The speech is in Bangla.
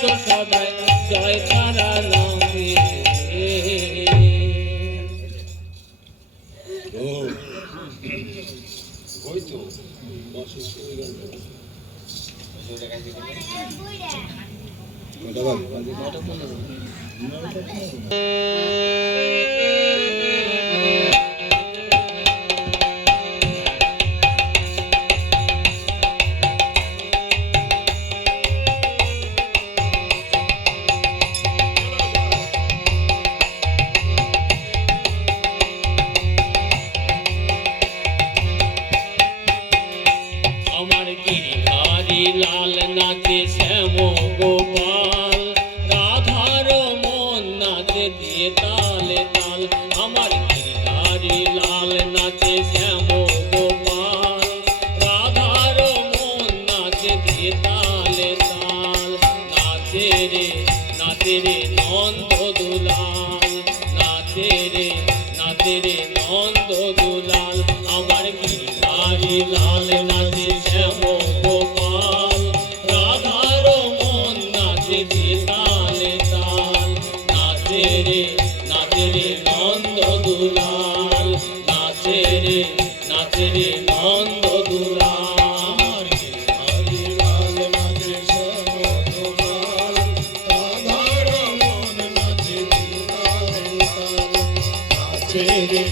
ভক্ত সদাই জয় তারা নামে। আমার গিরিধারী লাল নাচে শ্যাম গোপাল, রাধার মন নাচে দিয়ে তালে তাল। আমার গিরিধারী লাল নাচে শ্যাম গোপাল, রাধার মন নাচে দিয়ে তালে তাল। নাচে রে নন্দ দুলাল, নাচে রে নন্দ দুলাল। আমার গিরিধারী লাল নাচে শ্যাম গোপাল, রাধার মন নাচে দিয়ে তালে তাল। নাচে রে নন্দ দুলাল, নাচে রে নন্দ দুলাল। গিরিধারী লাল নাচে শ্যাম গোপাল, রাধার মন নাচে দিয়ে তালে তাল। নাচে রে